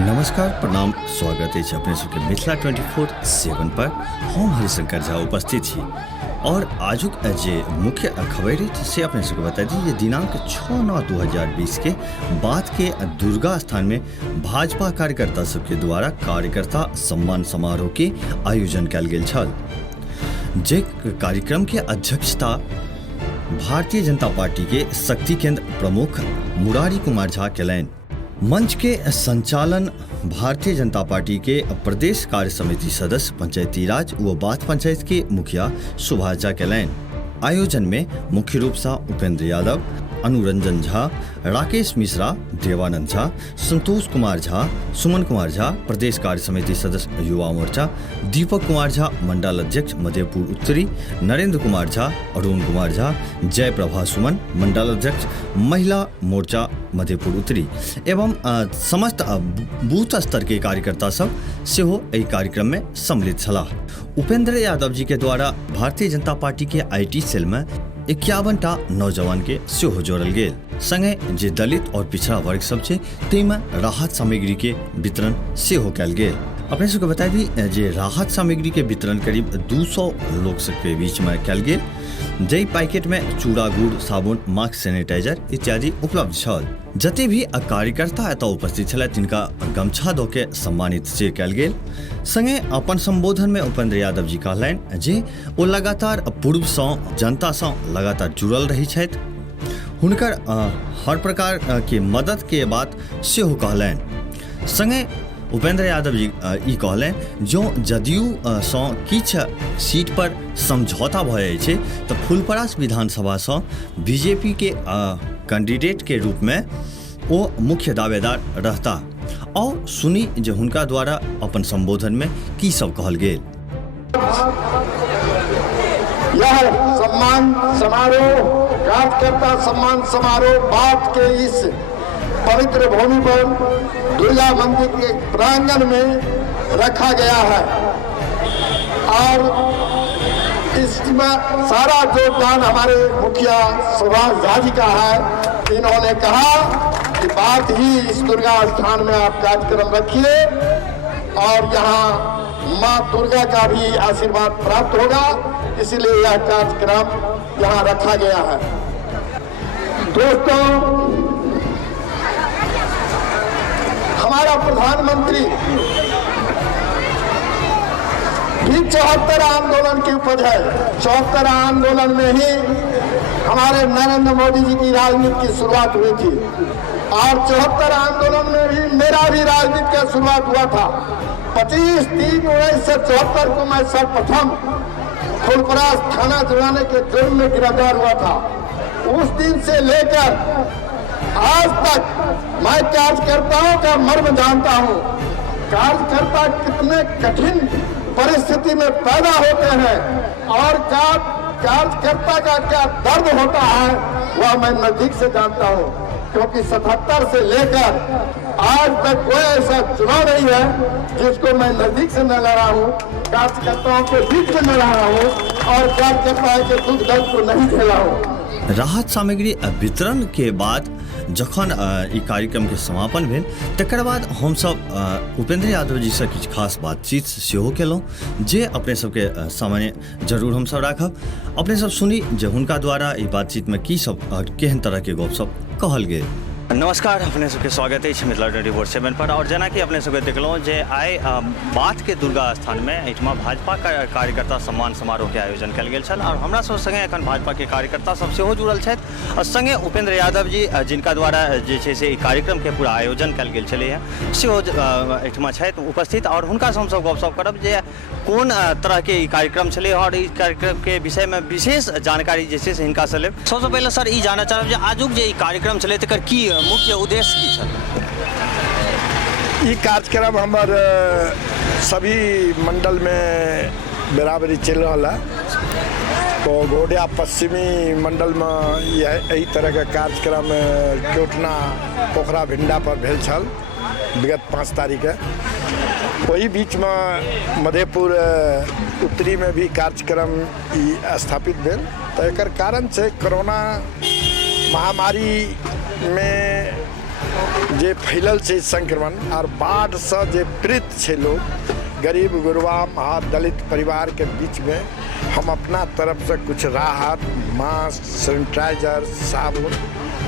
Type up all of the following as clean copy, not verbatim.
नमस्कार प्रणाम स्वागत है अपने सबके मिथिला 24/7 पर हम हरिशंकर झा उपस्थित छी और आजुक जे मुख्य खबर से अपने सबके बता दी ये दिनांक 6/9/2020 के बाद के दुर्गा स्थान में भाजपा कार्यकर्ता सबके द्वारा कार्यकर्ता सम्मान समारोह के आयोजन कल गेल छल। जे कार्यक्रम के अध्यक्षता भारतीय जनता पार्टी के शक्ति केंद्र प्रमुख मुरारी कुमार झा केलनि। मंच के संचालन भारतीय जनता पार्टी के प्रदेश कार्य समिति सदस्य पंचायती राज व बाथ पंचायत के मुखिया सुभाष झा केलनि। आयोजन में मुख्य रूप से उपेंद्र यादव, अनुरंजन झा, राकेश मिश्रा, देवानंद झा, संतोष कुमार झा, सुमन कुमार झा, प्रदेश कार्य समिति सदस्य युवा मोर्चा, दीपक कुमार झा, मंडल अध्यक्ष मधेपुर उत्तरी, नरेंद्र कुमार झा, अरुण कुमार झा, जय प्रभा सुमन, मंडल अध्यक्ष महिला मोर्चा मधेपुर उत्तरी एवं समस्त बूथ स्तर के कार्यकर्ता सब सेहो एहि कार्यक्रम में सम्मिलित छलाह। उपेंद्र यादव जी के द्वारा भारतीय जनता पार्टी के आईटी सेल में 51टा नौजवान के सेहो जोड़ल गेल। संगे जे दलित और पिछड़ा वर्ग सब छै ताहिमे राहत सामग्री के वितरण सेहो कल गेल। अपने सबके बता दी जे राहत सामग्री के वितरण करीब 200 लोग सबके बीच में कल गेल। जई पैकेट में चूड़ा गुड़, साबुन, मास्क, सैनिटाइजर इत्यादि उपलब्ध छल। जते भी कार्यकर्ता एतऽ उपस्थित छल तिनका गमछा दऽ के सम्मानित से कल गेल। संगे अपन संबोधन में उपेंद्र यादव जी कहलनि जे ओ लगातार पूर्व सँ जनता सँ लगातार जुड़ल रही छथि। हुनकर हर प्रकार के मदद के बात सेहो कहलनि। संगे उपेंद्र यादव जी ई कहलनि जो जदयू सँ किछु सीट पर समझौता भऽ जाइ छै तऽ फुलपरास विधानसभा सँ बीजेपी के कैंडिडेट के रूप में ओ मुख्य दावेदार रहता। और सुनी जे हुनका द्वारा अपन संबोधन में की सब कहल गेल। यह सम्मान समारोह कार्यकर्ता सम्मान समारोह बात के इस पवित्र भूमि पर दुर्गा मंदिर के प्रांगण में रखा गया है और इसमें सारा योगदान हमारे मुखिया सुभाष झा जी का है। इन्होंने कहा कि बात ही इस दुर्गा स्थान में आप कार्यक्रम रखिए और यहाँ माँ दुर्गा का भी आशीर्वाद प्राप्त होगा, इसलिए यह कार्यक्रम यहाँ रखा गया है। दोस्तों, हमारा प्रधानमंत्री भी 74 आंदोलन की उपज है। 74 आंदोलन में ही हमारे नरेंद्र मोदी जी की राजनीति की शुरुआत हुई थी और 74 आंदोलन में भी मेरा भी राजनीति का शुरुआत हुआ था। 25/3/1974 को मैं सर्वप्रथम फुलपरास थाना जुड़ाने के जुर्म में गिरफ्तार हुआ था। उस दिन से लेकर आज तक मैं कार्यकर्ताओं का मर्म जानता हूँ। कार्यकर्ता कितने कठिन परिस्थिति में पैदा होते हैं और कार्यकर्ता का क्या दर्द होता है वह मैं नजदीक से जानता हूँ, क्योंकि 77 से लेकर आज तक कोई ऐसा चुनाव नहीं है जिसको मैं नजदीक से न लड़ा हूँ, कार्यकर्ताओं के बीच में न रहा हूँ और कार्यकर्ताओं के दुख दर्द को नहीं झेला हूँ। राहत सामग्री वितरण के बाद जखन ई कार्यक्रम के समापन भेल तकर बाद हम सब उपेंद्र यादव जी से किछु खास बातचीत सेहो केलहुँ जे अपने सबके सामने जरूर हम सब राखब। अपने सब सुनी जे हुनका द्वारा ई बातचीत में की सब केहन तरह के गपशप कहल गेल। नमस्कार, अपने सबके स्वागत है मिथिला 24/7 पर। और जेना कि अपने सबके देखलहुँ जे आइ बाथ के दुर्गा स्थान में एहिठमा भाजपा कार्यकर्ता सम्मान समारोह के आयोजन कल गेल छल और हमरा सब संगे एखन भाजपा के कार्यकर्ता सब सेहो जुड़ल छथि और संगे उपेंद्र यादव जी जिनका द्वारा जे छै से ई कार्यक्रम के पूरा आयोजन कल गेल छलै है सेहो एहिठमा छथि उपस्थित और हुनका से हमसब गपशप करब जे कोन तरह के ई कार्यक्रम छलै और ई कार्यक्रम के विषय में विशेष जानकारी जे छै से हिनका से लेब। सबसे पहले सर ई जानना चाहब जे आजुक जे ई कार्यक्रम छलै तकर की मुख्य उद्देश्य की छल? ये कार्यक्रम हमार सभी मंडल में बराबरी चल रहा है। तो गोडिया पश्चिमी मंडल में यही तरह का कार्यक्रम क्योटना पोखरा भिंडा पर भेल छल विगत 5 तारीख के। वही बीच में मधेपुर उत्तरी में भी कार्यक्रम स्थापित भेल। तो एक कारण से कोरोना महामारी में जे फैलल छै संक्रमण और बाढ़ से जे पीड़ित छै लोग, गरीब गुरबा महादलित परिवार के बीच में हम अपना तरफ से कुछ राहत, मास्क, सैनिटाइजर, साबुन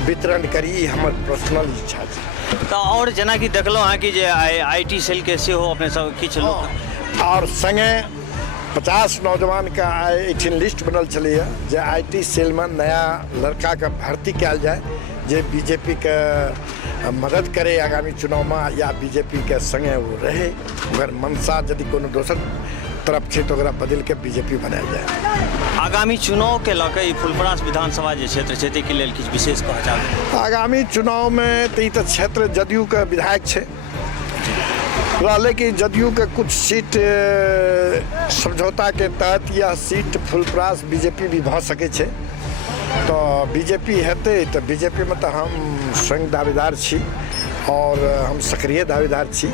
वितरण करी, हमर पर्सनल इच्छा छै। तो और जेना कि देखलहुँ अहाँ कि जे IT सेल के सेहो अपने सब किछु लोक और संगे 50 नौजवान का एठिन लिस्ट बनल छलैया जे IT सेल में नया लड़का के भर्ती कयल जाए, जे बीजेपी के मदद करे आगामी चुनाव में, या बीजेपी के संगे वो रहे, अगर मनसा यदि कोनो दोसर तरफ छै तो ओकरा बदल के बीजेपी बनायल जाए। आगामी चुनाव के लऽ कऽ ई फुलपरास विधानसभा जे क्षेत्र छै ताहिके लेल किछु विशेष कहऽ चाहबै? आगामी चुनाव में तो ई तो क्षेत्र जदयू के विधायक छै, रहले कि जदयू के कुछ सीट समझौता के तहत यह सीट फुलपरास बीजेपी भी भऽ सकै छै। तो बीजेपी हेतै तो बीजेपी में तो हम स्वयं दावेदार छी और हम सक्रिय दावेदार छी।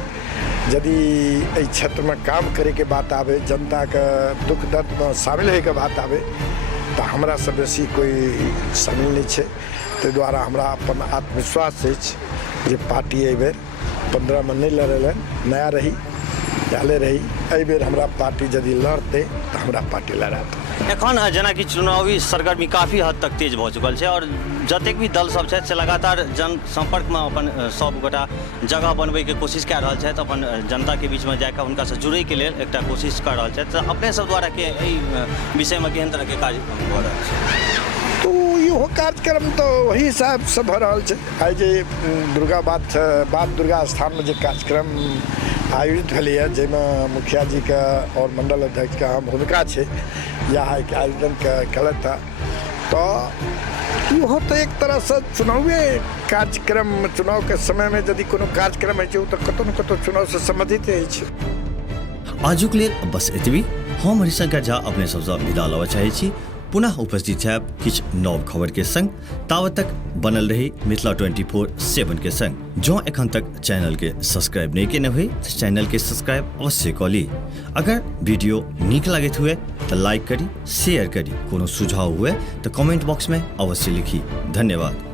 यदि एहि क्षेत्र में काम करे के बात आवे, जनता के दुख दर्द में शामिल होय के बात आवे, तो हमरा से बेसी कोई शामिल नहीं छै। ताहि दुआरे हमरा अपन आत्मविश्वास अछि जे पार्टी एहि बेर 15 में नहीं लड़ल, नया रही पहले रही, एहि बेर हमरा पार्टी यदि लड़तै तो हमरा पार्टी लड़त। एखन जेना कि चुनावी सरगर्मी काफी हद तक तेज भऽ चुकल छै और जतेक भी दल सब छथि से लगातार जनसंपर्क में अपन सब गोटा जगह बनबै के कोशिश कऽ रहल छथि, अपन जनता के बीच में जाकर हुनका से जुड़ै के लेल एकटा कोशिश कऽ रहल छथि। तऽ अपने सब द्वारा के एहि विषय में केहन तरह के कार्यक्रम भऽ रहल छै? तो इहो कार्यक्रम तो वही हिसाब से भऽ रहल छै। आइ जे बात दुर्गा स्थान में जे कार्यक्रम आयोजित भेलैए, जाहिमे मुखिया जी के और मंडल अध्यक्ष के अहम भूमिका छै, यह आयोजन कयलथि था। तो इहो तो एक तरह से चुनावी कार्यक्रम, चुनाव के समय में यदि कोनो कार्यक्रम होइ छै तो कतौ न कतौ चुनाव से संबंधित होइ छै। आजुक लेल बस एतबी। हम हरिशंकर झा अपने सबसँ विदा लेबऽ चाहै छी। पुनः उपस्थित हैब किछु नव खबर के संग। तावत तक बनल रही मिथिला 24/7 के संग। जो एखन तक चैनल के सब्सक्राइब नहीं केने हुए तो चैनल के सब्सक्राइब अवश्य कऽ ली। अगर वीडियो नीक लागैत हुए तो लाइक करी, शेयर करी, कोनो सुझाव हुए तो कमेंट बॉक्स में अवश्य लिखी। धन्यवाद।